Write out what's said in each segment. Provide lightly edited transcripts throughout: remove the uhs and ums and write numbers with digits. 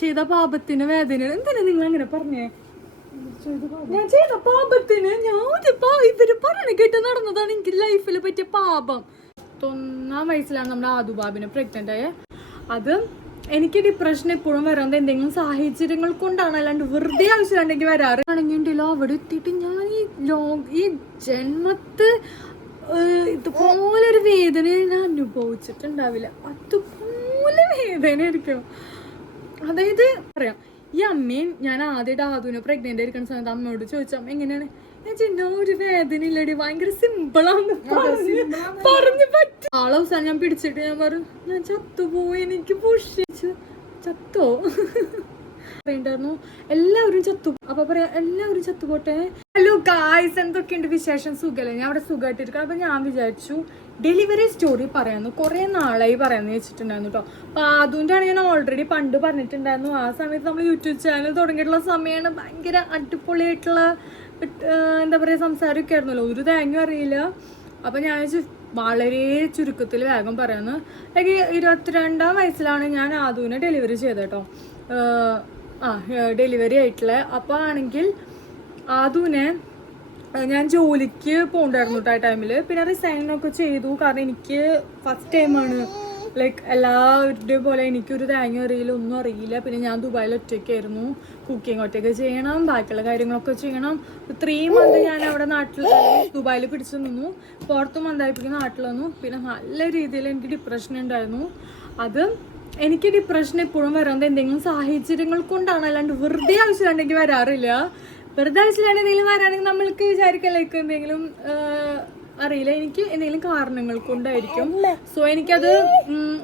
ചെയ്ത പാപത്തിന് വേദന. എന്തിനാ നിങ്ങൾ അങ്ങനെ പറഞ്ഞേ? ഞാൻ ചെയ്ത പാപത്തിന് ഇവര് പറഞ്ഞ കേട്ട് നടന്നതാണ് എനിക്ക് ലൈഫിൽ പറ്റിയ പാപം. 1 വയസ്സിലാണ് നമ്മുടെ ആദുബാബിനെ പ്രഗ്നന്റ് ആയ. അത് എനിക്ക് ഡിപ്രഷൻ എപ്പോഴും വരാതെ എന്തെങ്കിലും സാഹചര്യങ്ങൾ കൊണ്ടാണ്, അല്ലാണ്ട് വെറുതെ ആവശ്യമുണ്ടെങ്കിൽ വരാറാണെങ്കിലോ അവിടെ എത്തിയിട്ട് ഞാൻ ഈ ജന്മത്ത് ഇതുപോലൊരു വേദന ഞാൻ അനുഭവിച്ചിട്ടുണ്ടാവില്ല. അതുപോലെ വേദന ആയിരിക്കും. അതായത് പറയാം, ഈ അമ്മയും ഞാൻ ആദ്യമായിട്ട് ആദുവിനെ പ്രഗ്നന്റ് ആയിരിക്കുന്ന സമയത്ത് അമ്മയോട് ചോദിച്ചു, അമ്മ എങ്ങനെയാണ്? ഞാൻ ചിന്ന ഒരു വേദന ഇല്ലടി, ഭയങ്കര സിമ്പിളാന്ന് പറഞ്ഞു പറ്റും. അവസാനം ഞാൻ പിടിച്ചിട്ട് ഞാൻ പറഞ്ഞു, ഞാൻ ചത്തുപോയി, എനിക്ക് പുഷിച്ചു. ചത്തോ പറയണ്ടായിരുന്നു, എല്ലാവരും ചത്തു. അപ്പൊ പറയാ എല്ലാവരും ചത്തുപോട്ടെ. ഹലോ ഗായ്സ്, എന്തൊക്കെയുണ്ട് വിശേഷം? സുഖല്ലേ? ഞാൻ അവിടെ സുഖമായിട്ടിരിക്കണം. അപ്പൊ ഞാൻ വിചാരിച്ചു ഡെലിവറി സ്റ്റോറി പറയാന്ന്, കുറെ നാളായി പറയാന്ന് വെച്ചിട്ടുണ്ടായിരുന്നു കേട്ടോ. അപ്പൊ അതുകൊണ്ടാണ് ഞാൻ ഓൾറെഡി പണ്ട് പറഞ്ഞിട്ടുണ്ടായിരുന്നു. ആ സമയത്ത് നമ്മൾ യൂട്യൂബ് ചാനൽ തുടങ്ങിയിട്ടുള്ള സമയമാണ്. ഭയങ്കര അടിപൊളിയായിട്ടുള്ള എന്താ പറയുക സംസാരമൊക്കെ ആയിരുന്നല്ലോ, ഒരു തേങ്ങ അറിയില്ല. അപ്പം ഞാൻ വളരെ ചുരുക്കത്തിൽ വേഗം പറയാമെന്ന്. ലൈക്ക് 22-ാം വയസ്സിലാണ് ഞാൻ ആദുവിനെ ഡെലിവറി ചെയ്തത് കേട്ടോ. ഡെലിവറി ആയിട്ടുള്ള. അപ്പോൾ ആണെങ്കിൽ ആദുവിനെ ഞാൻ ജോലിക്ക് പോകണ്ടായിരുന്നു കേട്ടോ ആ ടൈമിൽ. പിന്നെ റിസൈനൊക്കെ ചെയ്തു, കാരണം എനിക്ക് ഫസ്റ്റ് ടൈമാണ്. ലൈക്ക് എല്ലാവരുടെയും പോലെ എനിക്കൊരു തേങ്ങ അറിയില്ല, ഒന്നും അറിയില്ല. പിന്നെ ഞാൻ ദുബായിൽ ഒറ്റയ്ക്കായിരുന്നു. കുക്കിംഗ് ഒറ്റയ്ക്ക് ചെയ്യണം, ബാക്കിയുള്ള കാര്യങ്ങളൊക്കെ ചെയ്യണം. 3 മന്ത് ഞാൻ അവിടെ ദുബായിൽ പിടിച്ചു നിന്നു. 4th മന്തായപ്പോഴേക്കും നാട്ടിൽ വന്നു. പിന്നെ നല്ല രീതിയിൽ എനിക്ക് ഡിപ്രഷൻ ഉണ്ടായിരുന്നു. അത് എനിക്ക് ഡിപ്രഷൻ എപ്പോഴും വരാതെ എന്തെങ്കിലും സാഹചര്യങ്ങൾ കൊണ്ടാണ്, അല്ലാണ്ട് വെറുതെ ആവശ്യമുണ്ടെങ്കിൽ വരാറില്ല. വെറുതെ ആവശ്യമില്ലാണ്ട് എന്തെങ്കിലും വരാണെങ്കിൽ നമ്മൾക്ക് വിചാരിക്കാം ലൈക്ക് എന്തെങ്കിലും അറിയില്ല, എനിക്ക് എന്തെങ്കിലും കാരണങ്ങൾ കൊണ്ടായിരിക്കും. സോ എനിക്കത്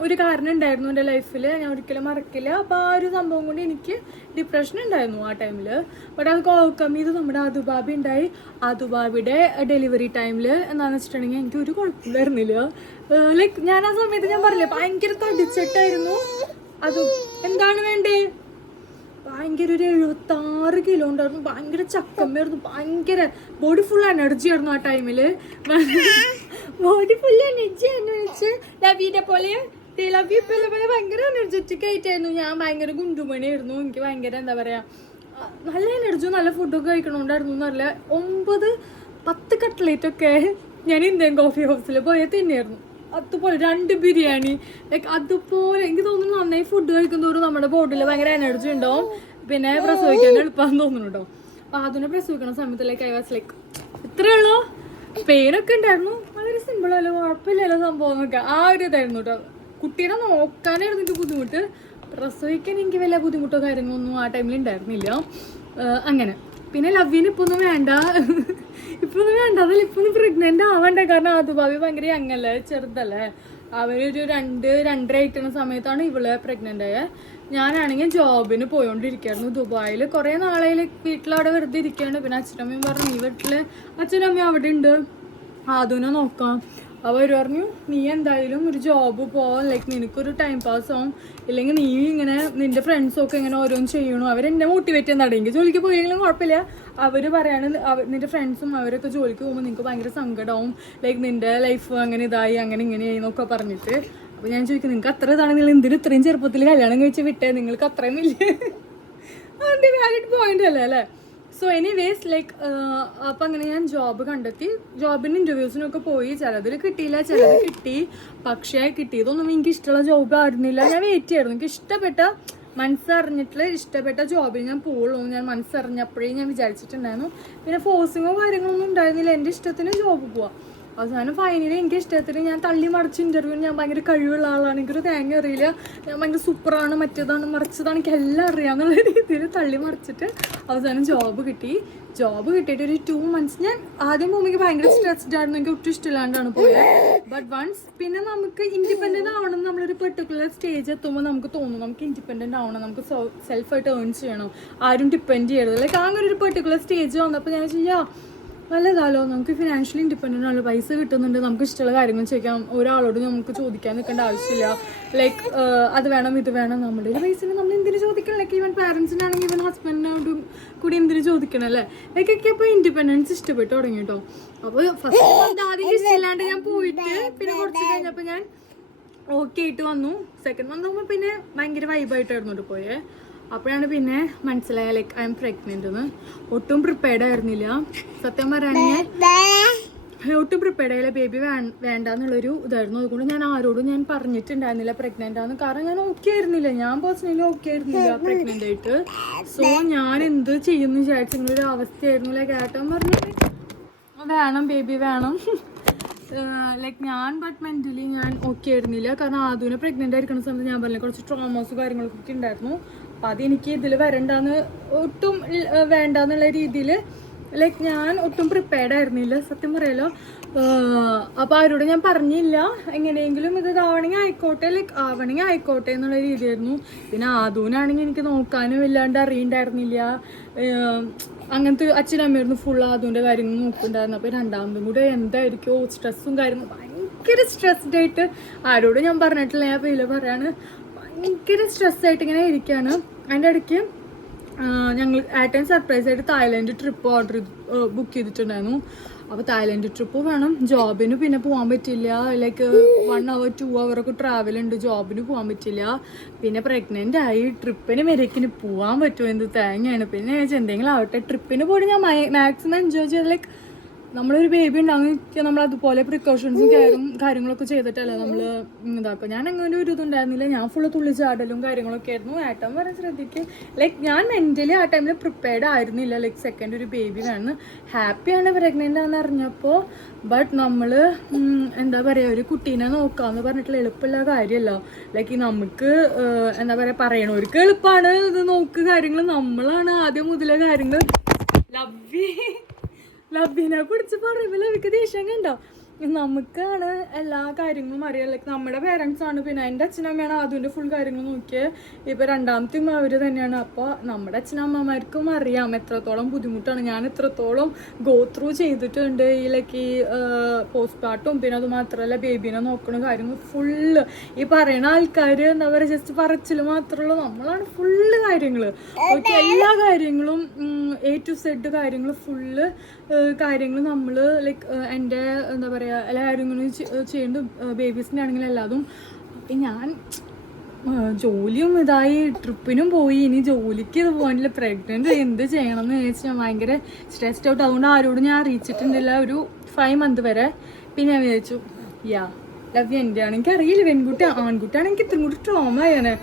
ഒരു കാരണം ഉണ്ടായിരുന്നു എൻ്റെ ലൈഫിൽ, ഞാൻ ഒരിക്കലും മറക്കില്ല. അപ്പോൾ ആ ഒരു സംഭവം കൊണ്ട് എനിക്ക് ഡിപ്രഷൻ ഉണ്ടായിരുന്നു ആ ടൈമിൽ. ബട്ട് അത് ഓവർകം ചെയ്ത് നമ്മുടെ ആദുബാബി ഉണ്ടായി. ആദുബാബിയുടെ ഡെലിവറി ടൈമിൽ എന്താണെന്ന് വെച്ചിട്ടുണ്ടെങ്കിൽ എനിക്ക് ഒരു കുഴപ്പം വരുന്നില്ല. ലൈക്ക് ഞാൻ ആ സമയത്ത് ഞാൻ പറഞ്ഞില്ലേ ഭയങ്കര തടിച്ചിട്ടായിരുന്നു. അത് എന്താണ് വേണ്ടേ, ഭയങ്കര ഒരു 76 കിലോ ഉണ്ടായിരുന്നു. ഭയങ്കര ചക്കമ്മായിരുന്നു, ഭയങ്കര ബോഡി ഫുൾ എനർജി ആയിരുന്നു ആ ടൈമില്. ബോഡി ഫുൾ എനർജി എന്ന് വെച്ച് ലവീനെ പോലെ പോലെ ഭയങ്കര എനർജറ്റിക് ആയിട്ടായിരുന്നു. ഞാൻ ഭയങ്കര ഗുണ്ടുമണിയായിരുന്നു. എനിക്ക് ഭയങ്കര എന്താ പറയാ നല്ല എനർജി, നല്ല ഫുഡൊക്കെ കഴിക്കണോണ്ടായിരുന്നു എന്നല്ല. 9-10 കട്ട്ലേറ്റൊക്കെ ഞാൻ ഇന്ത്യൻ കോഫി ഹൗസിൽ പോയി തന്നെയായിരുന്നു. അതുപോലെ 2 ബിരിയാണി, ലൈക്ക് അതുപോലെ എനിക്ക് തോന്നുന്നു നന്നായി ഫുഡ് കഴിക്കുന്നതോറും നമ്മുടെ ബോഡിയിൽ ഭയങ്കര എനർജി ഉണ്ടാവും. പിന്നെ പ്രസവിക്കാൻ എളുപ്പമാണെന്ന് തോന്നുന്നു കേട്ടോ. അപ്പം അതിനെ പ്രസവിക്കുന്ന സമയത്ത് ലൈക്ക് ഐ വാസ് ലൈക്ക് ഇത്രയേ ഉള്ളൂ. പെയിനൊക്കെ ഉണ്ടായിരുന്നു, വളരെ സിമ്പിളല്ലോ, കുഴപ്പമില്ലല്ലോ സംഭവം എന്നൊക്കെ ആ ഒരു ഇതായിരുന്നു കേട്ടോ. കുട്ടീനെ നോക്കാനായിരുന്നു എനിക്ക് ബുദ്ധിമുട്ട്, പ്രസവിക്കാൻ എനിക്ക് വലിയ ബുദ്ധിമുട്ടോ കാര്യങ്ങളൊന്നും ആ ടൈമിൽ ഉണ്ടായിരുന്നില്ല. അങ്ങനെ പിന്നെ ലവ്വിന് ഇപ്പൊന്നും വേണ്ട, ഇപ്പൊന്നും വേണ്ട, അതല്ല ഇപ്പൊന്നും പ്രഗ്നന്റ് ആവണ്ടേ, കാരണം ആദുബാബി ഭയങ്കര യങ്ങല്ലേ, ചെറുതല്ലേ. അവരൊരു 2-2.5 ആയിട്ടുള്ള സമയത്താണ് ഇവള് പ്രഗ്നന്റ് ആയത്. ഞാനാണെങ്കിൽ ജോബിന് പോയോണ്ടിരിക്കുകയായിരുന്നു ദുബായിൽ. കുറേ നാളെ വീട്ടിലവിടെ വെറുതെ ഇരിക്കുകയാണ്. പിന്നെ അച്ഛനമ്മയും പറഞ്ഞു, നീ വീട്ടില് അച്ഛനമ്മയും അവിടെ ഉണ്ട്, ആദുവിനെ നോക്കാം. അവർ പറഞ്ഞു, നീ എന്തായാലും ഒരു ജോബ് പോവാം, ലൈക്ക് നിനക്കൊരു ടൈം പാസ് ആവും. ഇല്ലെങ്കിൽ നീ ഇങ്ങനെ നിന്റെ ഫ്രണ്ട്സൊക്കെ ഇങ്ങനെ ഓരോന്ന് ചെയ്യണു. അവരെന്നെ മോട്ടിവേറ്റ് ചെയ്യുന്നുണ്ട്. എനിക്ക് ജോലിക്ക് പോയെങ്കിലും കുഴപ്പമില്ല. അവർ പറയാണ് നിന്റെ ഫ്രണ്ട്സും അവരൊക്കെ ജോലിക്ക് പോകുമ്പോൾ നിനക്ക് ഭയങ്കര സങ്കടമാവും, ലൈക്ക് നിന്റെ ലൈഫ് അങ്ങനെ ഇതായി അങ്ങനെ ഇങ്ങനെയായി എന്നൊക്കെ പറഞ്ഞിട്ട്. അപ്പോൾ ഞാൻ ചോദിക്കും, നിങ്ങൾക്ക് അത്ര ഇതാണ്, നിങ്ങൾ എന്തിനും ഇത്രയും ചെറുപ്പത്തിൽ കല്യാണം കഴിച്ച് വിട്ടേ, നിങ്ങൾക്ക് അത്രയും ഇല്ലേ? അതിൻ്റെ വാലിഡ് പോയിന്റ് അല്ലേ അല്ലേ? സോ എനിവേസ് ലൈക്ക് അപ്പം അങ്ങനെ ഞാൻ ജോബ് കണ്ടെത്തി. ജോബിന് ഇൻ്റർവ്യൂസിനൊക്കെ പോയി. ചിലതിൽ കിട്ടിയില്ല, ചിലത് കിട്ടി. പക്ഷേ കിട്ടിയതൊന്നും എനിക്ക് ഇഷ്ടമുള്ള ജോബ് ആയിരുന്നില്ല. ഞാൻ വെയിറ്റ് ചെയ്യായിരുന്നു. എനിക്ക് ഇഷ്ടപ്പെട്ട മനസ്സറിഞ്ഞിട്ടുള്ള ഇഷ്ടപ്പെട്ട ജോബിൽ ഞാൻ പോവുള്ളൂ. ഞാൻ മനസ്സറിഞ്ഞപ്പോഴേ ഞാൻ വിചാരിച്ചിട്ടുണ്ടായിരുന്നു. പിന്നെ ഫോഴ്സിങ്ങോ കാര്യങ്ങളൊന്നും ഉണ്ടായിരുന്നില്ല, എൻ്റെ ഇഷ്ടത്തിന് ജോബ് പോവാം. അവസാനം ഫൈനലി എനിക്ക് ഇഷ്ടത്തിന് ഞാൻ തള്ളി മറിച്ച് ഇൻ്റർവ്യൂവിന് ഞാൻ ഭയങ്കര കഴിവുള്ള ആളാണ്, എനിക്കൊരു തേങ്ങ അറിയില്ല, ഞാൻ ഭയങ്കര സൂപ്പറാണ്, മറ്റേതാണ് മറിച്ചതാണ്, എനിക്ക് എല്ലാം അറിയാമെന്നുള്ള രീതിയിൽ തള്ളി മറിച്ചിട്ട് അവസാനം ജോബ് കിട്ടി. ജോബ് കിട്ടിയിട്ട് ഒരു 2 months ഞാൻ ആദ്യം പോകുമ്പോൾ എനിക്ക് ഭയങ്കര സ്ട്രെസ്ഡ് ആയിരുന്നു, എനിക്ക് ഒട്ടും ഇഷ്ടമില്ലാണ്ടാണ് പോയത്. ബട്ട് വൺസ് പിന്നെ നമുക്ക് ഇൻഡിപെൻഡൻ്റ് ആവണം, നമ്മളൊരു പെർട്ടിക്കുലർ സ്റ്റേജ് എത്തുമ്പോൾ നമുക്ക് തോന്നും നമുക്ക് ഇൻഡിപെൻഡൻ്റ് ആവണം, നമുക്ക് സെൽഫായിട്ട് ഏൺ ചെയ്യണം, ആരും ഡിപ്പെൻഡ് ചെയ്യരുത്. ലൈക്ക് അങ്ങനെ ഒരു പെർട്ടിക്കുലർ സ്റ്റേജ് വന്നപ്പോൾ ഞാൻ ചെയ്യാം നല്ലതാലോ, നമുക്ക് ഫിനാൻഷ്യലി ഇൻഡിപെൻഡൻ്റ് ആണല്ലോ, പൈസ കിട്ടുന്നുണ്ട്, നമുക്ക് ഇഷ്ടമുള്ള കാര്യങ്ങൾ ചെയ്യാം, ഒരാളോട് നമുക്ക് ചോദിക്കാൻ നിൽക്കേണ്ട ആവശ്യമില്ല. ലൈക്ക് അത് വേണം ഇത് വേണം, നമ്മുടെ ഒരു പൈസന് നമ്മൾ എന്തിനു ചോദിക്കണം? ലൈക്ക് ഈവൻ പാരൻസിനാണെങ്കിൽ ഈവൻ ഹസ്ബൻഡിനോടും കൂടി എന്തിനു ചോദിക്കണം അല്ലേ? ലൈക്ക് ഒക്കെ അപ്പോൾ ഇൻഡിപെൻഡൻസ് ഇഷ്ടപ്പെട്ട് തുടങ്ങി കേട്ടോ. അപ്പോൾ ഫസ്റ്റ് ആദ്യം ഇഷ്ടമില്ലാണ്ട് ഞാൻ പോയിട്ട് പിന്നെ കുറച്ച് കഴിഞ്ഞപ്പോൾ ഞാൻ ഓക്കെ ആയിട്ട് വന്നു. സെക്കൻഡ് മന്ത് ആകുമ്പോൾ പിന്നെ ഭയങ്കര വൈബായിട്ടായിരുന്നു പോയേ. അപ്പോഴാണ് പിന്നെ മനസ്സിലായ ലൈക്ക് ഐ എം പ്രഗ്നൻ്റ് എന്ന്. ഒട്ടും പ്രിപ്പയർഡ് ആയിരുന്നില്ല സത്യം പറയുകയാണെങ്കിൽ, ഒട്ടും പ്രിപ്പയർഡ് ആയില്ല. ബേബി വേണ്ടെന്നുള്ളൊരു ഇതായിരുന്നു. അതുകൊണ്ട് ഞാൻ ആരോടും ഞാൻ പറഞ്ഞിട്ടുണ്ടായിരുന്നില്ല പ്രഗ്നൻ്റ് ആണെന്ന്. കാരണം ഞാൻ ഓക്കെ ആയിരുന്നില്ല, ഞാൻ പേഴ്സണലി ഓക്കെ ആയിരുന്നില്ല പ്രഗ്നൻ്റ് ആയിട്ട്. സോ ഞാൻ എന്ത് ചെയ്യുമെന്ന് വിചാരിച്ചു ഇങ്ങനൊരു അവസ്ഥയായിരുന്നു. ലൈക്ക് ഏട്ടൻ പറഞ്ഞു വേണം ബേബി വേണം ലൈക്ക് ഞാൻ ബട്ട് മെൻ്റലി ഞാൻ ഓക്കെ ആയിരുന്നില്ല. കാരണം ആദ്യം പ്രഗ്നൻ്റ് ആയിരിക്കുന്ന സമയത്ത് ഞാൻ പറഞ്ഞില്ല കുറച്ച് ട്രോമാസും കാര്യങ്ങളൊക്കെ ഉണ്ടായിരുന്നു. അപ്പം അതെനിക്ക് ഇതിൽ വരണ്ടാന്ന് ഒട്ടും വേണ്ടെന്നുള്ള രീതിയിൽ ലൈക്ക് ഞാൻ ഒട്ടും പ്രിപ്പയർഡ് ആയിരുന്നില്ല സത്യം പറയാലോ. അപ്പോൾ ആരോടും ഞാൻ പറഞ്ഞില്ല, എങ്ങനെയെങ്കിലും ഇത് ആവണമെങ്കിൽ ആയിക്കോട്ടെ, ലൈക്ക് ആവണമെങ്കിൽ ആയിക്കോട്ടെ എന്നുള്ള രീതിയായിരുന്നു. പിന്നെ ആദൂനാണെങ്കിൽ എനിക്ക് നോക്കാനും ഇല്ലാണ്ട് അറിയണ്ടായിരുന്നില്ല. അങ്ങനത്തെ അച്ഛനമ്മയായിരുന്നു ഫുൾ ആദൂൻ്റെ കാര്യങ്ങൾ നോക്കുന്നുണ്ടായിരുന്നു. അപ്പോൾ രണ്ടാമതും കൂടെ എന്തായിരിക്കുമോ സ്ട്രെസ്സും കാര്യങ്ങളും ഭയങ്കര സ്ട്രെസ്ഡ് ആയിട്ട് ആരോടും ഞാൻ പറഞ്ഞിട്ടില്ല. ഞാൻ പേര് പറയാണ് ഭയങ്കര സ്ട്രെസ്സായിട്ട് ഇങ്ങനെ ഇരിക്കുകയാണ്. അതിൻ്റെ ഇടയ്ക്ക് ഞങ്ങൾ ഏട്ടൻ സർപ്രൈസ് ആയിട്ട് തായ്ലൻഡ് ട്രിപ്പ് ബുക്ക് ചെയ്തിട്ടുണ്ടായിരുന്നു. അപ്പോൾ തായ്ലൻഡ് ട്രിപ്പ് വേണം, ജോബിന് പിന്നെ പോകാൻ പറ്റില്ല. ലൈക്ക് 1 hour 2 hour ഒക്കെ ട്രാവൽ ഉണ്ട്, ജോബിന് പോകാൻ പറ്റില്ല. പിന്നെ പ്രഗ്നൻ്റ് ആയി ട്രിപ്പിന് വരേക്കിന് പോകാൻ പറ്റുമോ എന്ത് തേങ്ങയാണ്. പിന്നെ എന്തെങ്കിലും ആവട്ടെ ട്രിപ്പിന് പോയിട്ട് ഞാൻ മാക്സിമം എൻജോയ് ചെയ്ത് ലൈക്ക് നമ്മളൊരു ബേബി ഉണ്ടാകുന്ന നമ്മൾ അതുപോലെ പ്രിക്കോഷൻസും കാര്യങ്ങളൊക്കെ ചെയ്തിട്ടല്ലേ നമ്മൾ ഇതാക്കുക. ഞാൻ അങ്ങനെ ഒരു ഇതുണ്ടായിരുന്നില്ല, ഞാൻ ഫുള്ള് തുള്ളിച്ചാടലും കാര്യങ്ങളൊക്കെ ആയിരുന്നു. ഏട്ടൻ പറയാൻ ശ്രദ്ധിക്കും ലൈക്ക് ഞാൻ മെൻ്റലി ആ ടൈമിൽ പ്രിപ്പയർഡ് ആയിരുന്നില്ല. ലൈക്ക് സെക്കൻഡ് ഒരു ബേബി വേണം, ഹാപ്പിയാണ് പ്രഗ്നൻ്റ് ആണെന്ന് അറിഞ്ഞപ്പോൾ. ബട്ട് നമ്മൾ എന്താ പറയുക ഒരു കുട്ടീനെ നോക്കാമെന്ന് പറഞ്ഞിട്ടുള്ള എളുപ്പമുള്ള കാര്യമല്ല. ലൈക്ക് നമുക്ക് എന്താ പറയുക പറയണവർക്ക് എളുപ്പമാണ് ഇത് നോക്ക് കാര്യങ്ങൾ, നമ്മളാണ് ആദ്യം മുതലേ കാര്യങ്ങൾ ലവ്വിനെ കുറിച്ച് പറയുമ്പോൾ ലവിക്ക് ദേഷ്യം കണ്ടോ. നമുക്കാണ് എല്ലാ കാര്യങ്ങളും അറിയാം. ലൈക്ക് നമ്മുടെ പേരൻസാണ്, പിന്നെ എൻ്റെ അച്ഛനമ്മയാണ് അതിൻ്റെ ഫുൾ കാര്യങ്ങൾ നോക്കിയത്. ഇപ്പോൾ രണ്ടാമത്തെയും അവർ തന്നെയാണ്. അപ്പോൾ നമ്മുടെ അച്ഛനമ്മമാർക്കും അറിയാം എത്രത്തോളം ബുദ്ധിമുട്ടാണ്. ഞാൻ എത്രത്തോളം ഗോ ത്രൂ ചെയ്തിട്ടുണ്ട് ഈ ലൈക്ക് ഈ പോസ്റ്റ്മോർട്ടം. പിന്നെ അത് മാത്രമല്ല ബേബീനെ നോക്കുന്ന കാര്യങ്ങൾ ഫുള്ള് ഈ പറയുന്ന ആൾക്കാർ എന്താ പറയുക ജസ്റ്റ് പറച്ചിൽ മാത്രമുള്ള, നമ്മളാണ് ഫുള്ള് കാര്യങ്ങൾ ഓക്കെ എല്ലാ കാര്യങ്ങളും A to Z കാര്യങ്ങൾ ഫുള്ള് കാര്യങ്ങൾ നമ്മൾ ലൈക്ക് എൻ്റെ എന്താ പറയുക എല്ലാ കാര്യങ്ങളും ചെയ്യുന്നത് ബേബീസിൻ്റെ ആണെങ്കിലും എല്ലാതും. അപ്പം ഞാൻ ജോലിയും ഇതായി ട്രിപ്പിനും പോയി, ഇനി ജോലിക്ക് ഇത് പോകാനില്ല, പ്രഗ്നൻ്റ് എന്ത് ചെയ്യണം എന്ന് ചോദിച്ചാൽ ഞാൻ ഭയങ്കര സ്ട്രെസ്ഡ് ഔട്ട്. അതുകൊണ്ട് ആരോടും ഞാൻ അറിയിച്ചിട്ടുണ്ടില്ല ഒരു 5 months വരെ. പിന്നെ ഞാൻ വിചാരിച്ചു ലവ് എൻ്റെ ആണെങ്കിൽ അറിയില്ല, ആൺകുട്ടിയാണെങ്കിൽ ഇത്രയും കൂടി ട്രോമ ആയാണ്.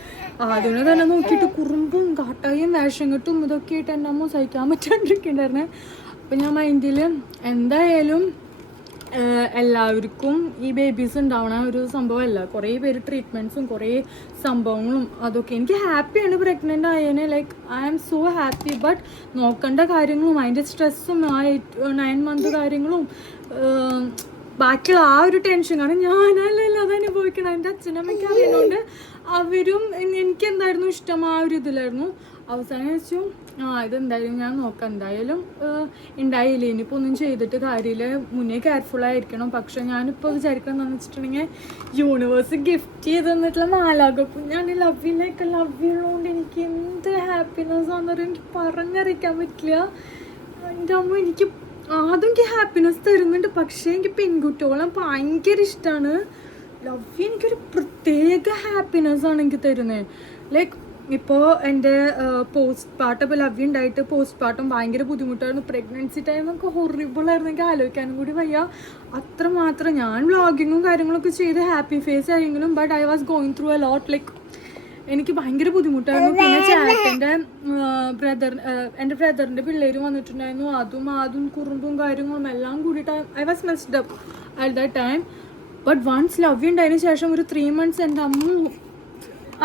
അതിനെ തന്നെ നോക്കിയിട്ട് കുറുമ്പും കാട്ടായും വേഷം കെട്ടും ഇതൊക്കെ ആയിട്ട് എൻ്റെ അമ്മ സഹിക്കാൻ പറ്റാണ്ടിരിക്കുന്നുണ്ടായിരുന്നെ. അപ്പം ഞാൻ മൈൻഡിൽ എന്തായാലും എല്ലാവർക്കും ഈ ബേബീസ് ഉണ്ടാവണ ഒരു സംഭവമല്ല. കുറേ പേര് ട്രീറ്റ്മെൻറ്റ്സും കുറേ സംഭവങ്ങളും അതൊക്കെ. എനിക്ക് ഹാപ്പിയാണ് പ്രഗ്നൻ്റ് ആയതിനെ, like I am so happy. But നോക്കേണ്ട കാര്യങ്ങളും അതിൻ്റെ സ്ട്രെസ്സും ആ 9 month കാര്യങ്ങളും ബാക്കിയുള്ള ആ ഒരു ടെൻഷൻ. കാരണം ഞാനല്ലല്ലോ അത് അനുഭവിക്കണം, എൻ്റെ അച്ഛനമ്മയ്ക്ക് അറിയുന്നതുകൊണ്ട് അവരും എനിക്ക് എന്തായിരുന്നു ഇഷ്ടം ആ ഒരു ഇതിലായിരുന്നു. അവസാനം വെച്ചു ഇതെന്തായാലും ഞാൻ നോക്കാം, എന്തായാലും ഉണ്ടായില്ല, ഇനിയിപ്പോൾ ഒന്നും ചെയ്തിട്ട് കാര്യമില്ല, മുന്നേ കെയർഫുള്ളായിരിക്കണം. പക്ഷെ ഞാനിപ്പോൾ വിചാരിക്കണം എന്താണെന്ന് വെച്ചിട്ടുണ്ടെങ്കിൽ യൂണിവേഴ്സ് ഗിഫ്റ്റ് ചെയ്ത് തന്നിട്ടുള്ള 4 കുഞ്ഞാണ്. ലവിലേക്ക് ലവ്യുള്ളതുകൊണ്ട് എനിക്ക് എന്ത് ഹാപ്പിനെസ് ആണെന്നറിയാം, എനിക്ക് പറഞ്ഞറിയിക്കാൻ പറ്റില്ല. എൻ്റെ അമ്മ എനിക്ക് ആദ്യം എനിക്ക് ഹാപ്പിനെസ് തരുന്നുണ്ട്. പക്ഷേ എനിക്ക് പെൺകുട്ടിയോളം ഭയങ്കര ഇഷ്ടമാണ്. ലവ് എനിക്കൊരു പ്രത്യേക ഹാപ്പിനെസ്സാണ് എനിക്ക് തരുന്നത്. ലൈക്ക് ഇപ്പോൾ എൻ്റെ പോസ്റ്റ്മോർട്ടം ഇപ്പോൾ ലവ് ഉണ്ടായിട്ട് പോസ്റ്റ്മോർട്ടം ഭയങ്കര ബുദ്ധിമുട്ടായിരുന്നു. പ്രഗ്നൻസി ടൈമൊക്കെ ഹൊറിബിളായിരുന്നു, എനിക്ക് ആലോചിക്കാനും കൂടി വയ്യ. അത്രമാത്രം ഞാൻ വ്ളോഗിങ്ങും കാര്യങ്ങളൊക്കെ ചെയ്ത് ഹാപ്പി ഫേസ് ആയെങ്കിലും but I was going through a lot. Like എനിക്ക് ഭയങ്കര ബുദ്ധിമുട്ടായിരുന്നു. പിന്നെ ചേട്ടൻ്റെ എൻ്റെ ബ്രദറിൻ്റെ പിള്ളേരും വന്നിട്ടുണ്ടായിരുന്നു. അതും കുറുമ്പും കാര്യങ്ങളും എല്ലാം കൂടിയിട്ട് I was messed up at that time. But once love ഉണ്ടായതിനു ശേഷം ഒരു 3 months എൻ്റെ അമ്മ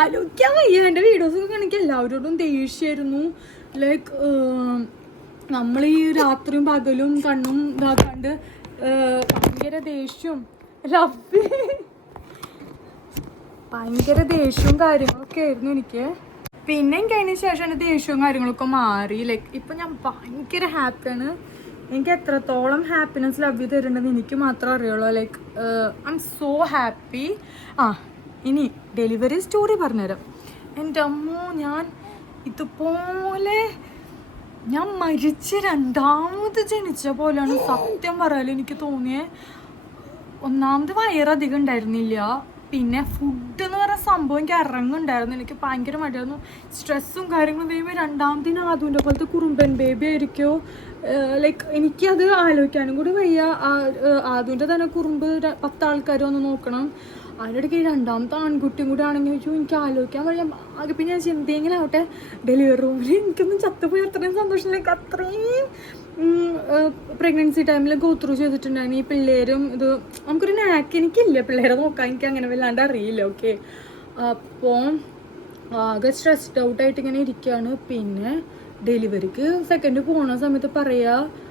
ആലോചിക്കാൻ വയ്യ. എൻ്റെ വീഡിയോസൊക്കെ കാണിക്കാൻ എല്ലാവരോടും ദേഷ്യമായിരുന്നു. ലൈക്ക് നമ്മൾ ഈ രാത്രിയും പകലും കണ്ണും ഇതാക്കാണ്ട് ഭയങ്കര ദേഷ്യവും ഭയങ്കര ദേഷ്യവും കാര്യങ്ങളൊക്കെ ആയിരുന്നു എനിക്ക്. പിന്നെ എനിക്ക് അതിന് ശേഷം എൻ്റെ ദേഷ്യവും കാര്യങ്ങളൊക്കെ മാറി. ലൈക്ക് ഇപ്പം ഞാൻ ഭയങ്കര ഹാപ്പിയാണ്. എനിക്ക് എത്രത്തോളം ഹാപ്പിനെസ് ലവ് തരുന്നുണ്ടെന്ന് എനിക്ക് മാത്രമേ അറിയുള്ളൂ. Like I M so happy. ഇനി ഡെലിവറി സ്റ്റോറി പറഞ്ഞുതരാം. എൻ്റെ അമ്മോ, ഞാൻ ഇതുപോലെ ഞാൻ മരിച്ച് 2ാമത് ജനിച്ച പോലെയാണ് സത്യം പറയാൻ എനിക്ക് തോന്നിയത്. 1ാമത് വയറധികം ഉണ്ടായിരുന്നില്ല, പിന്നെ ഫുഡ് എന്ന് പറയുന്ന സംഭവം എനിക്ക് ഇറങ്ങുണ്ടായിരുന്നു. എനിക്ക് ഭയങ്കര മടിയായിരുന്നു, സ്ട്രെസ്സും കാര്യങ്ങളും. ദൈവം രണ്ടാമത്തിന് ആദൂൻ്റെ പോലത്തെ കുറുമ്പൻ ബേബി ആയിരിക്കുമോ, ലൈക്ക് എനിക്കത് ആലോചിക്കാനും കൂടി വയ്യ. ആദൂൻ്റെ തന്നെ കുറുമ്പ് 10 ആൾക്കാർ വന്ന് നോക്കണം, അതിനിടയ്ക്ക് രണ്ടാമത്തെ ആൺകുട്ടിയും കൂടി ആണെങ്കിൽ എനിക്ക് ആലോചിക്കാൻ വയ്യ. ആകെ പിന്നെ ഞാൻ എന്തെങ്കിലും ആവട്ടെ ഡെലിവറി റൂമിൽ എനിക്കൊന്നും ചത്തുപോയി അത്രയും സന്തോഷമില്ല. അത്രയും പ്രഗ്നൻസി ടൈമിൽ ഗോ ത്രൂ ചെയ്തിട്ടുണ്ടായിരുന്നു. ഈ പിള്ളേരും ഇത് നമുക്കൊരു നാക്ക് എനിക്കില്ല, പിള്ളേരെ നോക്കാൻ എനിക്ക് അങ്ങനെ വല്ലാണ്ട് അറിയില്ല. ഓക്കെ, അപ്പോൾ ആകെ സ്ട്രെസ്ഡ് ഔട്ടായിട്ട് ഇങ്ങനെ ഇരിക്കുകയാണ്. പിന്നെ ഡെലിവറിക്ക് സെക്കൻഡ് പോണ സമയത്ത് പറയുക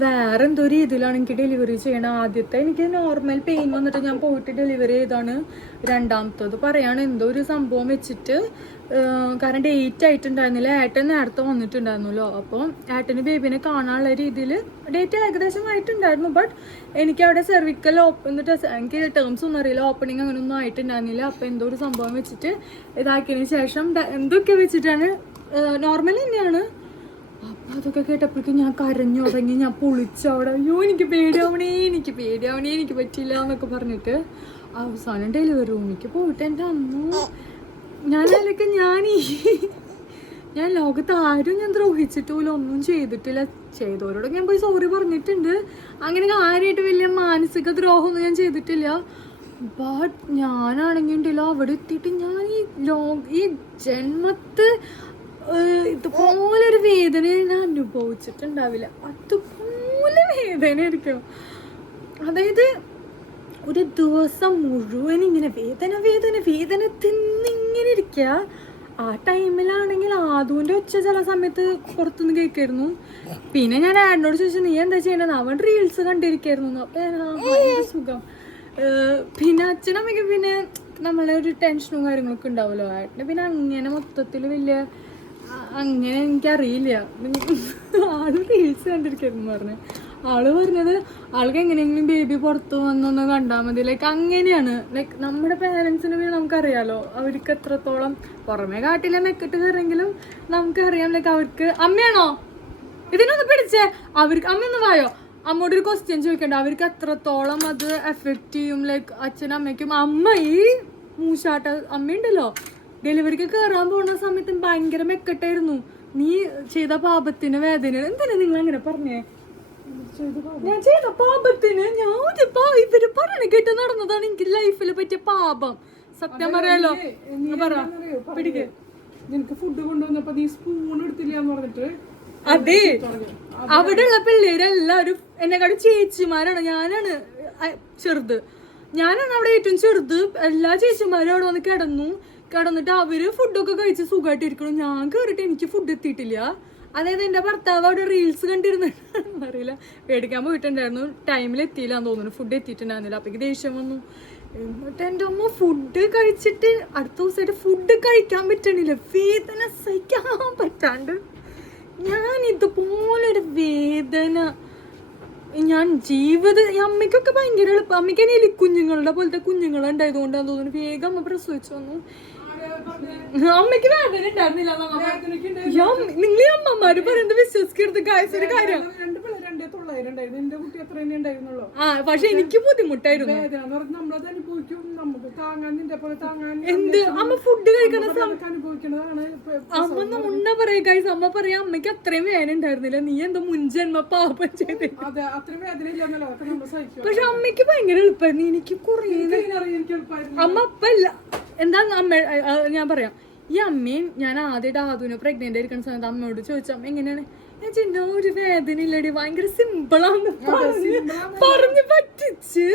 വേറെ എന്തോ രീതിയിലാണ് എനിക്ക് ഡെലിവറി ചെയ്യണം. ആദ്യത്തെ എനിക്ക് നോർമൽ പെയിൻ വന്നിട്ട് ഞാൻ പോയിട്ട് ഡെലിവറി ചെയ്താണ്. രണ്ടാമത്തത് പറയാണ് എന്തോ ഒരു സംഭവം വെച്ചിട്ട്, കാരണം ഡേറ്റ് ആയിട്ടുണ്ടായിരുന്നില്ല, ഏട്ടൻ നേരത്തെ വന്നിട്ടുണ്ടായിരുന്നല്ലോ. അപ്പോൾ ഏട്ടന് ബേബിനെ കാണാനുള്ള രീതിയിൽ ഡേറ്റ് ഏകദേശം ആയിട്ടുണ്ടായിരുന്നു. ബട്ട് എനിക്ക് അവിടെ സെർവിക്കൽ എന്നിട്ട് എനിക്ക് ടേംസ് ഒന്നും അറിയില്ല, ഓപ്പണിങ് അങ്ങനെ ഒന്നും ആയിട്ടുണ്ടായിരുന്നില്ല. അപ്പോൾ എന്തോ ഒരു സംഭവം വെച്ചിട്ട് ഇതാക്കിയതിന് ശേഷം എന്തൊക്കെ വെച്ചിട്ടാണ്, നോർമൽ തന്നെയാണ്. അപ്പം അതൊക്കെ കേട്ടപ്പോഴേക്കും ഞാൻ കരഞ്ഞു തുടങ്ങി, ഞാൻ പൊളിച്ചവിടെ. അയ്യോ എനിക്ക് പേടിയാവണേ, എനിക്ക് പറ്റില്ല എന്നൊക്കെ പറഞ്ഞിട്ട് അവസാനം ഡെലിവറി റൂമിലേക്ക് പോയിട്ട് എൻ്റെ അമ്മ ഞാനതൊക്കെ ഞാൻ ലോകത്ത് ആരും ഞാൻ ദ്രോഹിച്ചിട്ടില്ല, ഒന്നും ചെയ്തിട്ടില്ല. ചെയ്തവരോടൊക്കെ ഞാൻ പോയി സോറി പറഞ്ഞിട്ടുണ്ട്. അങ്ങനെ കാര്യമായിട്ട് വലിയ മാനസിക ദ്രോഹമൊന്നും ഞാൻ ചെയ്തിട്ടില്ല. ബട്ട് ഞാനാണെങ്കിൽ ഉണ്ടല്ലോ അവിടെ എത്തിയിട്ട് ഞാൻ ഈ ജന്മത്ത് ഇതുപോലൊരു വേദന ഞാൻ അനുഭവിച്ചിട്ടുണ്ടാവില്ല. അതുപോലെ വേദന ആയിരിക്കും. അതായത് ഒരു ദിവസം മുഴുവൻ ഇങ്ങനെ വേദന തിന്നിങ്ങനെ ഇരിക്കുക. ആ ടൈമിലാണെങ്കിൽ ആദൂൻ്റെ ഒച്ച ചില സമയത്ത് പുറത്തുനിന്ന് കേൾക്കായിരുന്നു. പിന്നെ ഞാൻ ആടിനോട് ചോദിച്ചു നീ എന്താ ചെയ്യണത്, അവൻ റീൽസ് കണ്ടിരിക്കായിരുന്നു. അപ്പം സുഖം. പിന്നെ അച്ഛനമ്മയ്ക്ക് പിന്നെ നമ്മളെ ഒരു ടെൻഷനും കാര്യങ്ങളൊക്കെ ഉണ്ടാവുമല്ലോ. ആട്ടിന് പിന്നെ അങ്ങനെ മൊത്തത്തിൽ വലിയ അങ്ങനെ എനിക്കറിയില്ല. ആള് റീൽസ് കണ്ടിരിക്കായിരുന്നു പറഞ്ഞു. ആള് പറഞ്ഞത് ആൾക്ക് എങ്ങനെയെങ്കിലും ബേബി പുറത്ത് വന്നൊന്ന് കണ്ടാൽ മതി. ലൈക്ക് അങ്ങനെയാണ്. ലൈക്ക് നമ്മുടെ പേരൻസിന് പിന്നെ നമുക്കറിയാലോ അവർക്ക് എത്രത്തോളം പുറമെ കാട്ടില്ല മെക്കിട്ട് കയറെങ്കിലും നമുക്കറിയാം. ലൈക്ക് അവർക്ക് അമ്മയാണോ ഇതിനൊന്ന് പിടിച്ചേ, അവർക്ക് അമ്മയൊന്ന് വായോ, അമ്മയോട് ഒരു ക്വസ്റ്റ്യൻ ചോദിക്കണ്ട, അവർക്ക് എത്രത്തോളം അത് എഫക്റ്റ് ചെയ്യും. ലൈക്ക് അച്ഛനും അമ്മയ്ക്കും. അമ്മ ഈ മൂശാട്ട അമ്മയുണ്ടല്ലോ ഡെലിവറിക്ക് കയറാൻ പോകുന്ന സമയത്ത് ഭയങ്കര മെക്കെട്ടായിരുന്നു. നീ ചെയ്ത പാപത്തിന് വേദന. എന്തിനാ നിങ്ങൾ അങ്ങനെ പറഞ്ഞേ? ഞാൻ ചെയ്ത പാപത്തിന് ഇവര് പറഞ്ഞു കേട്ട് നടന്നതാണ് എനിക്ക് ലൈഫിൽ പറ്റിയ പാപം. സത്യം പറയാലോ. പിടിക്ക്. നിനക്ക് ഫുഡ് കൊണ്ടുവന്നപ്പോ നീ സ്പൂൺ എടുത്തില്ലാന്ന് പറഞ്ഞിട്ട് അതെ, അവിടെയുള്ള പിള്ളേരെല്ലാവരും എന്നെക്കാളും ചേച്ചിമാരാണ്. ഞാനാണ് ചെറുത്, ഞാനാണ് അവിടെ ഏറ്റവും ചെറുത്. എല്ലാ ചേച്ചിമാരും അവിടെ വന്ന് കിടന്നിട്ട് അവര് ഫുഡൊക്കെ കഴിച്ച് സുഖമായിട്ടിരിക്കണം. ഞാൻ കയറിയിട്ട് എനിക്ക് ഫുഡ് എത്തിയിട്ടില്ല. അതായത് എൻ്റെ ഭർത്താവ് അവിടെ റീൽസ് കണ്ടിരുന്നു അറിയില്ല, മേടിക്കാൻ പോയിട്ടുണ്ടായിരുന്നു. ടൈമിൽ എത്തിയില്ലാന്ന് തോന്നുന്നു, ഫുഡ് എത്തിയിട്ടുണ്ടായിരുന്നില്ല. അപ്പോഴേക്ക് ദേഷ്യം വന്നു. എന്നിട്ട് എൻ്റെ അമ്മ ഫുഡ് കഴിച്ചിട്ട് അടുത്ത ദിവസമായിട്ട് ഫുഡ് കഴിക്കാൻ പറ്റണില്ല, വേദന സഹിക്കാൻ പറ്റാണ്ട്. ഞാൻ ഇതുപോലൊരു വേദന ഞാൻ അമ്മയ്ക്കൊക്കെ ഭയങ്കര എളുപ്പം. അമ്മയ്ക്ക് തന്നെ എലിക്കുഞ്ഞുങ്ങളുടെ പോലത്തെ കുഞ്ഞുങ്ങളുണ്ടായതുകൊണ്ടാന്ന് തോന്നുന്നു വേഗം അമ്മ പ്രസവിച്ചു വന്നു. അമ്മയ്ക്ക് വേദന ഉണ്ടായിരുന്നില്ല. നിങ്ങൾ ഈ അമ്മമാര് പറയുന്നത് വിശ്വസിക്കരുത് ഗായ്സ്. ഒരു കാര്യം, പക്ഷെ എനിക്ക് ബുദ്ധിമുട്ടായിരുന്നു. എന്ത് അമ്മ ഫുഡ് കഴിക്കണ അമ്മ ഉണ്ണ പറയാ ഗായ്സ്. അമ്മ പറയാ അമ്മയ്ക്ക് അത്രയും വേദന ഉണ്ടായിരുന്നില്ല, നീ എന്തോ മുൻജന്മ പാപം ചെയ്ത്. പക്ഷെ അമ്മയ്ക്ക് ഭയങ്കര എളുപ്പമായിരുന്നു. എനിക്ക് കുറേ അമ്മ അപ്പല്ല എന്താ അമ്മ ഞാൻ പറയാം. ഈ അമ്മയും ഞാൻ ആദ്യമായിട്ട് ആദൂനെ പ്രഗ്നന്റ് ആയിരിക്കുന്ന സമയത്ത് അമ്മയോട് ചോദിച്ചു അമ്മ എങ്ങനെയാണ്. ഞാൻ ചിന്ന ഒരു വേദന ഇല്ലടി, ഭയങ്കര സിമ്പിളാന്ന് പറഞ്ഞ് പറ്റിച്ച്.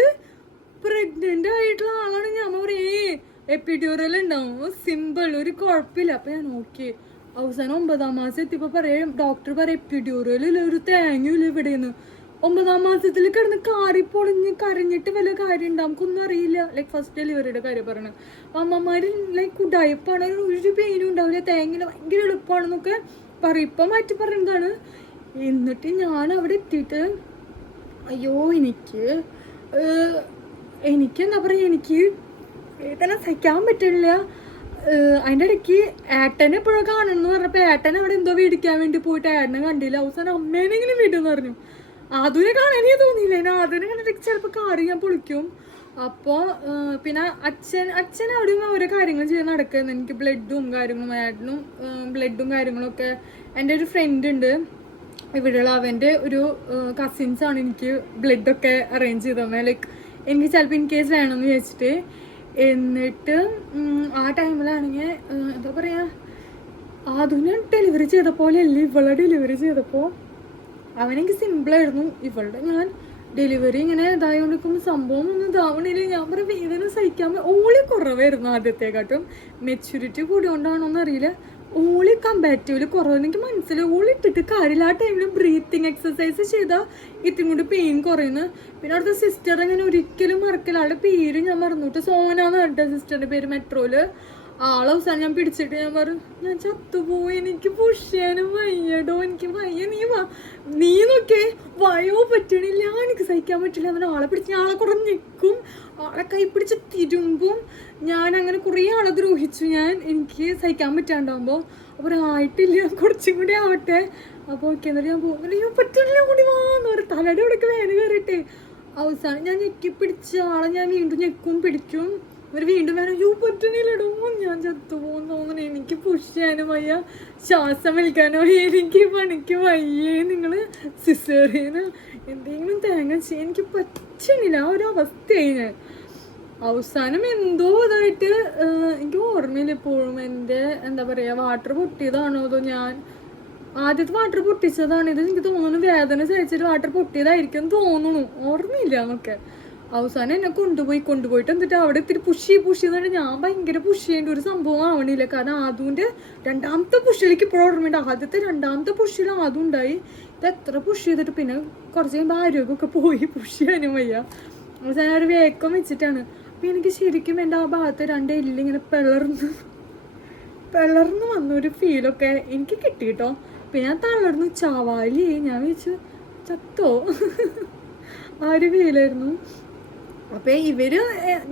പ്രഗ്നന്റ് ആയിട്ടുള്ള ആളാണ് ഞാൻ. പറയേ എപ്പിഡ്യൂറൽ ഉണ്ടാവും, സിമ്പിൾ, ഒരു കുഴപ്പമില്ല. അപ്പൊ ഞാൻ ഓക്കെ. അവസാനം 9ാം മാസം എത്തിയപ്പോ പറയാം ഡോക്ടർ പറയാം എപ്പിഡ്യൂറലിൽ ഒരു തേങ്ങയില്ല ഇവിടെയെന്ന്. 9ാം മാസത്തിൽ കിടന്ന് കാറിപ്പൊളിഞ്ഞ് കരഞ്ഞിട്ട് വല്ല കാര്യം ഉണ്ടാവും, നമുക്കൊന്നും അറിയില്ല. ലൈക്ക് ഫസ്റ്റ് ഡെലിവറിയുടെ കാര്യം പറയണത്. അമ്മമാര് ലൈക്ക് ഉടായിപ്പാണ്, ഒരു പെയിനും ഉണ്ടാവില്ല, തേങ്ങ ഭയങ്കര എളുപ്പമാണെന്നൊക്കെ പറയും. ഇപ്പം മാറ്റി പറയുന്നതാണ്. എന്നിട്ട് ഞാൻ അവിടെ എത്തിയിട്ട് അയ്യോ എനിക്ക് എന്താ പറയുക, എനിക്ക് വേദന സഹിക്കാൻ പറ്റില്ല. അതിൻ്റെ ഇടയ്ക്ക് ഏട്ടനെ എപ്പോഴും കാണണമെന്ന് പറഞ്ഞപ്പോൾ ഏട്ടൻ അവിടെ എന്തോ മേടിക്കാൻ വേണ്ടി പോയിട്ട് ഏട്ടനെ കണ്ടില്ല. അവസാനം അമ്മേനെ ഇങ്ങനെ വീടെന്ന് പറഞ്ഞു. ആദൂനെ കാണാനേ തോന്നിയില്ല. ആദൂനെ കണ്ടിട്ട് ചിലപ്പോൾ കാറി ഞാൻ പൊളിക്കും. അപ്പോൾ പിന്നെ അച്ഛൻ അവിടെയും ഓരോ കാര്യങ്ങൾ ചെയ്ത് നടക്കുന്നത്. എനിക്ക് ബ്ലഡും കാര്യങ്ങളും ഏട്ടനും ബ്ലഡും കാര്യങ്ങളൊക്കെ. എൻ്റെ ഒരു ഫ്രണ്ട് ഉണ്ട് ഇവിടെയുള്ള, അവൻ്റെ ഒരു കസിൻസാണ് എനിക്ക് ബ്ലഡൊക്കെ അറേഞ്ച് ചെയ്ത് തന്നെ. ലൈക്ക് എനിക്ക് ചിലപ്പോൾ ഇൻ കേസ് വേണമെന്ന് വിചാരിച്ചിട്ട്. എന്നിട്ട് ആ ടൈമിലാണെങ്കിൽ എന്താ പറയുക, ആദ്യം ഡെലിവറി ചെയ്ത പോലെയല്ല ഇവളെ ഡെലിവറി ചെയ്തപ്പോൾ. അവനെനിക്ക് സിമ്പിളായിരുന്നു. ഇവളുടെ ഞാൻ ഡെലിവറി ഇങ്ങനെ ഇതായോണ്ടിരിക്കുമ്പോൾ സംഭവം ഒന്നും ഇതാവണില്ല. ഞാൻ പറയും വേദന സഹിക്കാൻ ഓളി കുറവായിരുന്നു ആദ്യത്തെക്കാട്ടും. മെച്യൂരിറ്റി കൂടിയോണ്ടാണോന്ന് അറിയില്ല, ഓളി കമ്പാരിറ്റീവ്ലി കുറവായിരുന്നു. എനിക്ക് മനസ്സിലായി ഓളി ഇട്ടിട്ട് കാര്യമില്ല. ആ ടൈമിൽ ബ്രീത്തിങ് എക്സസൈസ് ചെയ്താൽ ഇത്തിരി കൂടി പെയിൻ കുറയുന്നു. പിന്നെ അവിടുത്തെ സിസ്റ്റർ അങ്ങനെ ഒരിക്കലും മറക്കില്ല. ആളുടെ പേര് ഞാൻ മറന്നുട്ട്, സോനാന്ന് പറഞ്ഞിട്ട് സിസ്റ്ററിൻ്റെ പേര്. മെട്രോയില് ആളെ അവസാനം ഞാൻ പിടിച്ചിട്ട് ഞാൻ പറഞ്ഞു ഞാൻ ചത്തുപോയി, എനിക്ക് പുഷ് ചെയ്യാനും വയ്യടോ, എനിക്ക് വയ്യ, നീ നോക്കേ വയോ പറ്റണില്ല, എനിക്ക് സഹിക്കാൻ പറ്റില്ല. അവൻ ആളെ പിടിച്ച് ആളെ കുറെ ഞെക്കും, ആളെ കൈ പിടിച്ച് തിരുമ്പും. ഞാൻ അങ്ങനെ കുറേ ആളെ ദ്രോഹിച്ചു ഞാൻ, എനിക്ക് സഹിക്കാൻ പറ്റാണ്ടാകുമ്പോൾ. അപ്പോൾ ആയിട്ടില്ല, കുറച്ചും കൂടി ആവട്ടെ. അപ്പോൾ ഓക്കെ എന്നിട്ട് ഞാൻ പോകുന്നില്ല, ഞാൻ പറ്റില്ല കൂടി വാന്ന് ഒരു തലയുടെ ഇവിടേക്ക് വേന കയറിയിട്ടേ. അവസാനം ഞാൻ ഞെക്കി പിടിച്ച് ആളെ ഞാൻ വീണ്ടും ഞെക്കും പിടിക്കും. അവർ വീണ്ടും വേണം, യൂ പറ്റണില്ലടോ, ഞാൻ ചത്തുപോകും തോന്നുന്നു, എനിക്ക് പുഷ് ചെയ്യാനും വയ്യ, ശ്വാസം വലിക്കാനോ എനിക്ക് പണിക്ക് വയ്യേ, നിങ്ങൾ സിസേറിയന് എന്തെങ്കിലും തേങ്ങ ചെയ്യാൻ എനിക്ക് പറ്റണില്ല. ആ ഒരു അവസ്ഥയായി ഞാൻ. അവസാനം എന്തോ ഇതായിട്ട് എനിക്ക് ഓർമ്മയില്ല ഇപ്പോഴും. എൻ്റെ എന്താ പറയുക, വാട്ടർ പൊട്ടിയതാണോ അതോ ഞാൻ ആദ്യത്തെ വാട്ടർ പൊട്ടിച്ചതാണ് ഇത്, എനിക്ക് തോന്നുന്നു വേദന സഹിച്ചിട്ട് വാട്ടർ പൊട്ടിയതായിരിക്കും തോന്നുന്നു, ഓർമ്മയില്ല എന്നൊക്കെ. അവസാനം എന്നെ കൊണ്ടുപോയിട്ട് എന്നിട്ട് അവിടെ ഇത്തിരി പുഷ് എന്നിട്ട് ഞാൻ ഭയങ്കര പുഷ് ചെയ്യേണ്ട ഒരു സംഭവം ആവണില്ല. കാരണം ആദുവിൻ്റെ രണ്ടാമത്തെ പുഷിലേക്ക് ഇപ്പോഴും ഓർമ്മയുണ്ട്. ആദ്യത്തെ രണ്ടാമത്തെ പുഷിൽ ആദ്യം ഉണ്ടായി. ഇത് എത്ര പുഷ് ചെയ്തിട്ട് പിന്നെ കുറച്ച് കഴിയുമ്പോൾ ആരോഗ്യമൊക്കെ പോയി, പുഷ് ചെയ്യാനും വയ്യ. അവസാനം ഒരു വേക്കം വെച്ചിട്ടാണ്. അപ്പം എനിക്ക് ശരിക്കും എൻ്റെ ആ ഭാഗത്ത് രണ്ട് എല്ലിങ്ങനെ പിളർന്ന് വന്നൊരു ഫീലൊക്കെ എനിക്ക് കിട്ടി കേട്ടോ. പിന്നെ ഞാൻ തളർന്നു, ചാവാലി, ഞാൻ വിചാരിച്ചു ചത്തോ ആ ഒരു ഫീലായിരുന്നു. അപ്പോൾ ഇവർ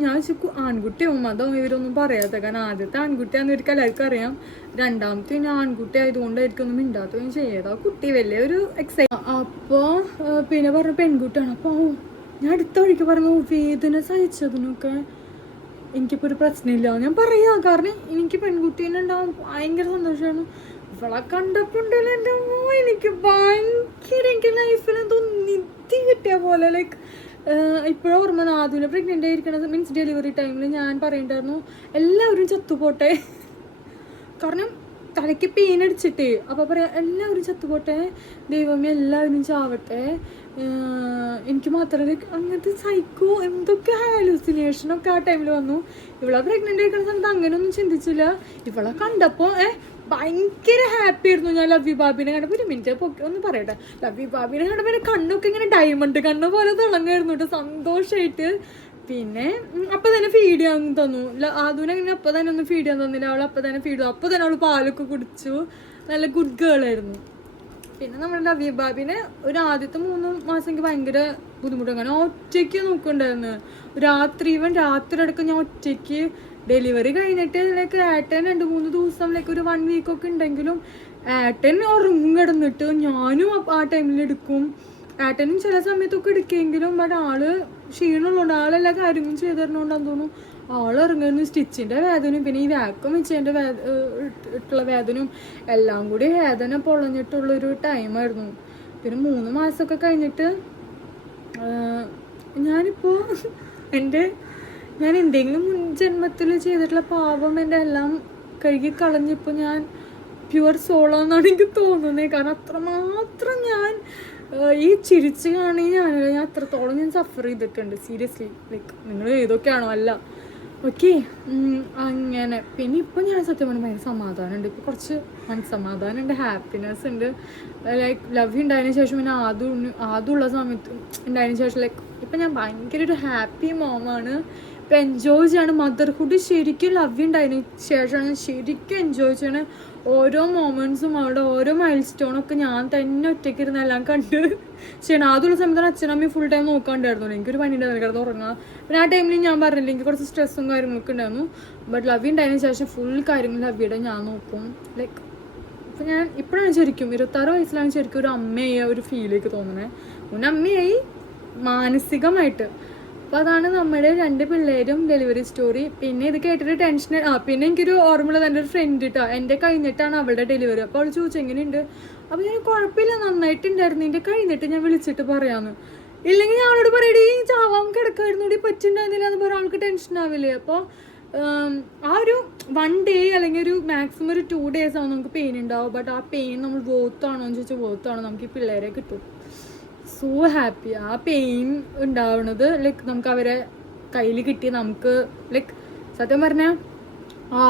ഞാൻ വെച്ചു ആൺകുട്ടിയാവും, അതോ ഇവരൊന്നും പറയാത്ത. കാരണം ആദ്യത്തെ ആൺകുട്ടിയാന്ന് ഇവർക്ക് എല്ലാവർക്കും അറിയാം, രണ്ടാമത്തെ പിന്നെ ആൺകുട്ടി ആയതുകൊണ്ടായിരിക്കും ഒന്നും മിണ്ടാത്തൊന്നും ചെയ്യാതെ. ആ കുട്ടി വലിയൊരു അപ്പോൾ പിന്നെ പറഞ്ഞ പെൺകുട്ടിയാണ്. അപ്പോൾ ഞാൻ അടുത്ത വഴിക്ക് പറഞ്ഞു വേദന സഹിച്ചതിനൊക്കെ എനിക്കിപ്പോൾ ഒരു പ്രശ്നമില്ല ഞാൻ പറയാം. കാരണം എനിക്ക് പെൺകുട്ടീനെ ഉണ്ടാവും ഭയങ്കര സന്തോഷമാണ്. ഇവളെ കണ്ടപ്പോൾ ഉണ്ടല്ലോ എൻ്റെ അമ്മോ, എനിക്ക് ഭയങ്കര എനിക്ക് ലൈഫിൽ എന്തോ നിധി കിട്ടിയ പോലെ. ലൈക്ക് ഇപ്പോഴും ഓർമ്മ, ആദ്യം പ്രഗ്നൻ്റ് ആയിരിക്കണത് മീൻസ് ഡെലിവറി ടൈമിൽ ഞാൻ പറയണ്ടായിരുന്നു എല്ലാവരും ചത്തുപോട്ടെ, കാരണം തലയ്ക്ക് പെയിൻ അടിച്ചിട്ടേ. അപ്പോൾ പറയാം എല്ലാവരും ചത്തുപോട്ടെ, ദൈവമേ എല്ലാവരും ചാവട്ടെ, എനിക്ക് മാത്രമല്ല. അങ്ങനത്തെ സൈക്കോ എന്തൊക്കെ ഹാലൂസിനേഷനൊക്കെ ആ ടൈമിൽ വന്നു. ഇവളെ പ്രഗ്നൻ്റ് ആയിരിക്കുന്ന സമയത്ത് അങ്ങനെയൊന്നും ചിന്തിച്ചില്ല. ഇവളെ കണ്ടപ്പോൾ ഭയങ്കര ഹാപ്പി ആയിരുന്നു ഞാൻ. ലവ്യു ബാബിനെ കണ്ടപ്പോൾ ഒരു മിനിറ്റ് ഒന്ന് പറയട്ടെ, ലവ്യു ബാബിനെ കണ്ടപ്പോൾ എൻ്റെ കണ്ണൊക്കെ ഇങ്ങനെ ഡയമണ്ട് കണ്ണ് പോലെ തിളങ്ങായിരുന്നു കേട്ടോ, സന്തോഷമായിട്ട്. പിന്നെ അപ്പം തന്നെ ഫീഡ് ചെയ്യാൻ തന്നു. ആദ്യം അങ്ങനെ അപ്പം തന്നെ ഒന്നും ഫീഡ് ചെയ്യാൻ തന്നില്ല. അവൾ അപ്പം തന്നെ ഫീഡ് ചെയ്തു. അപ്പം തന്നെ അവൾ പാലൊക്കെ കുടിച്ചു. നല്ല ഗുഡ് ഗേൾ ആയിരുന്നു. പിന്നെ നമ്മുടെ ലവ്യു ബാബിനെ ഒരു ആദ്യത്തെ 3 മാസം എനിക്ക് ഭയങ്കര ബുദ്ധിമുട്ടാണ്. ഞാൻ ഒറ്റയ്ക്ക് നോക്കുന്നുണ്ടായിരുന്നു. രാത്രി അടക്കം ഞാൻ ഒറ്റയ്ക്ക്. ഡെലിവറി കഴിഞ്ഞിട്ട് ലൈക്ക് ഏട്ടൻ 2-3 ദിവസം ലൈക്ക് ഒരു 1 വീക്കൊക്കെ ഉണ്ടെങ്കിലും ഏട്ടൻ ഉറങ്ങിടന്നിട്ട് ഞാനും ആ ടൈമിൽ എടുക്കും. ഏട്ടനും ചില സമയത്തൊക്കെ എടുക്കുമെങ്കിലും ബട്ട് ആള് ക്ഷീണമുള്ളതുകൊണ്ട് ആളെല്ലാ കാര്യങ്ങളും ചെയ്ത് തരണോണ്ടാന്ന് തോന്നുന്നു ആൾ ഇറങ്ങുന്നു. സ്റ്റിച്ചിൻ്റെ വേദനയും പിന്നെ ഈ വാക്കം വെച്ചതിൻ്റെ ഇട്ടുള്ള വേദനയും എല്ലാം കൂടി വേദന പൊളഞ്ഞിട്ടുള്ളൊരു ടൈമായിരുന്നു. പിന്നെ 3 മാസമൊക്കെ കഴിഞ്ഞിട്ട് ഞാനിപ്പോൾ ഞാൻ എന്തെങ്കിലും മുൻ ജന്മത്തിൽ ചെയ്തിട്ടുള്ള പാപം എൻ്റെ എല്ലാം കഴുകി കളഞ്ഞിപ്പോൾ ഞാൻ പ്യുവർ സോളാന്നാണ് എനിക്ക് തോന്നുന്നത്. കാരണം അത്രമാത്രം ഞാൻ ഈ ചിരിച്ച് ഞാൻ അത്രത്തോളം ഞാൻ സഫർ ചെയ്തിട്ടുണ്ട് സീരിയസ്ലി. ലൈക്ക് നിങ്ങൾ ഏതൊക്കെയാണോ അല്ല ഓക്കെ അങ്ങനെ. പിന്നെ ഇപ്പം ഞാൻ സത്യം പറഞ്ഞാൽ ഭയങ്കര സമാധാനമുണ്ട്. ഇപ്പോൾ കുറച്ച് മനസ്സമാധാനം ഉണ്ട്, ഹാപ്പിനെസ് ഉണ്ട്. ലൈക്ക് ലവ് ഉണ്ടായതിനു ശേഷം പിന്നെ ആദ്യമുള്ള സമയത്ത് ഉണ്ടായതിനു ശേഷം ലൈക്ക് ഇപ്പം ഞാൻ ഭയങ്കര ഒരു ഹാപ്പി മോമാണ്. ഇപ്പം എൻജോയ് ചെയ്യാണ് മദർഹുഡ്. ശരിക്കും ലവ് ഉണ്ടായതിനു ശേഷമാണ് ഞാൻ ശരിക്കും എൻജോയ് ചെയ്യണത്. ഓരോ മൊമെൻറ്റ്സും അവളുടെ ഓരോ മൈൽ സ്റ്റോണൊക്കെ ഞാൻ തന്നെ ഒറ്റയ്ക്ക് ഇരുന്ന് എല്ലാം കണ്ട് ചെയ്യണം. ആദ്യമുള്ള സമയത്താണ് അച്ഛനമ്മയും ഫുൾ ടൈം നോക്കാണ്ടായിരുന്നു. എനിക്കൊരു പണി ഉണ്ടായിരുന്നു, കിടന്ന് ഉറങ്ങുക. പിന്നെ ആ ടൈമിൽ ഞാൻ പറഞ്ഞില്ല എനിക്ക് കുറച്ച് സ്ട്രെസ്സും കാര്യങ്ങളൊക്കെ ഉണ്ടായിരുന്നു. ബട്ട് ലവ് ഉണ്ടായതിനു ശേഷം ഫുൾ കാര്യങ്ങൾ ലവിയുടെ ഞാൻ നോക്കും. ലൈക്ക് ഇപ്പം ഞാൻ ഇപ്പോഴാണ് ശരിക്കും 26 വയസ്സിലാണ് ശരിക്കും ഒരു അമ്മയായ ഒരു ഫീലേക്ക് തോന്നുന്നത്. മുന്നേ അമ്മയായി മാനസികമായിട്ട്. അപ്പോൾ അതാണ് നമ്മുടെ 2 പിള്ളേരും ഡെലിവറി സ്റ്റോറി. പിന്നെ ഇത് കേട്ടിട്ട് ടെൻഷൻ. പിന്നെ എനിക്കൊരു ഓർമ്മയുള്ളത് എൻ്റെ ഒരു ഫ്രണ്ട് കേട്ടോ, എൻ്റെ കഴിഞ്ഞിട്ടാണ് അവളുടെ ഡെലിവറി. അപ്പോൾ അവൾ ചോദിച്ചു എങ്ങനെയുണ്ട്. അപ്പോൾ ഞാൻ കുഴപ്പമില്ല, നന്നായിട്ടുണ്ടായിരുന്നു, എൻ്റെ കഴിഞ്ഞിട്ട് ഞാൻ വിളിച്ചിട്ട് പറയാമെന്ന്. ഇല്ലെങ്കിൽ ഞാൻ അവളോട് പറയടി ചാവാൻ കിടക്കായിരുന്നു, ഇവിടെ പറ്റുണ്ടായിരുന്നില്ല എന്ന് പറയാൻ ആൾക്ക് ടെൻഷൻ ആവില്ലേ. അപ്പോൾ ആ ഒരു 1 ഡേ അല്ലെങ്കിൽ ഒരു മാക്സിമം ഒരു 2 days ആവും നമുക്ക് പെയിൻ ഉണ്ടാവും. ബട്ട് ആ പെയിൻ നമ്മൾ വോത്താണോ എന്ന് ചോദിച്ചാൽ വോത്താണോ, നമുക്ക് ഈ പിള്ളേരെ കിട്ടും. So happy. ആ പെയിൻ ഉണ്ടാവുന്നത് ലൈക്ക് നമുക്ക് അവരെ കയ്യിൽ കിട്ടി. നമുക്ക് ലൈക്ക് സത്യം പറഞ്ഞാൽ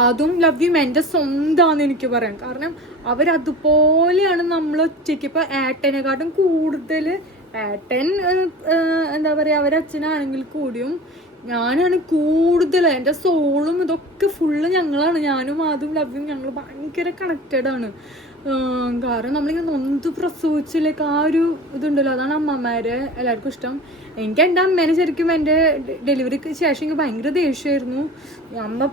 അതും ലവ് യു എൻ്റെ സ്വന്തമാണെന്ന് എനിക്ക് പറയാം. കാരണം അവരതുപോലെയാണ് നമ്മൾ ഒറ്റയ്ക്ക്. ഇപ്പോൾ ഏട്ടനെക്കാട്ടും കൂടുതൽ ഏട്ടൻ എന്താ പറയുക, അവരച്ഛനാണെങ്കിൽ കൂടിയും ഞാനാണ് കൂടുതൽ. എൻ്റെ സോളും ഇതൊക്കെ ഫുള്ള് ഞങ്ങളാണ്. ഞാനും അതും ലവ്യും ഞങ്ങൾ ഭയങ്കര കണക്റ്റഡ് ആണ്. കാരണം നമ്മളിങ്ങനെ നൊന്ത് പ്രസവിച്ചിലേക്ക് ആ ഒരു ഇതുണ്ടല്ലോ, അതാണ് അമ്മമാരെ എല്ലാവർക്കും ഇഷ്ടം. എനിക്ക് എൻ്റെ അമ്മേനെ ശരിക്കും എൻ്റെ ഡെലിവറിക്ക് ശേഷം എനിക്ക് ഭയങ്കര ദേഷ്യമായിരുന്നു. അമ്മ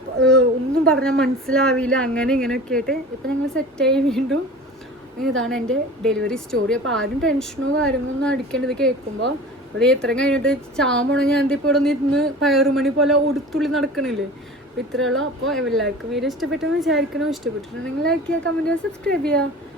ഒന്നും പറഞ്ഞാൽ മനസ്സിലാവില്ല, അങ്ങനെ ഇങ്ങനെയൊക്കെ ആയിട്ട്. ഇപ്പം ഞങ്ങൾ സെറ്റായി വീണ്ടും. ഇതാണ് എൻ്റെ ഡെലിവറി സ്റ്റോറി. അപ്പോൾ ആരും ടെൻഷനോ കാര്യങ്ങളൊന്നും അടിക്കേണ്ടത് കേൾക്കുമ്പോൾ. ഇവിടെ എത്രയും കഴിഞ്ഞിട്ട് ചാമണോ ഞാൻ ഇപ്പോൾ ഇവിടെ നിന്ന് പയറുമണി പോലെ ഒടുത്തുള്ളി നടക്കണില്ലേ. അപ്പോൾ ഇത്രയുള്ളൂ. അപ്പോൾ എല്ലാവർക്കും വീഡിയോ ഇഷ്ടപ്പെട്ടെന്ന് വിചാരിക്കണം. ഇഷ്ടപ്പെട്ടിട്ടുണ്ടെങ്കിൽ ലൈക്ക് ചെയ്യുക, കമൻറ്റ് ചെയ്യുക, സബ്സ്ക്രൈബ് ചെയ്യുക.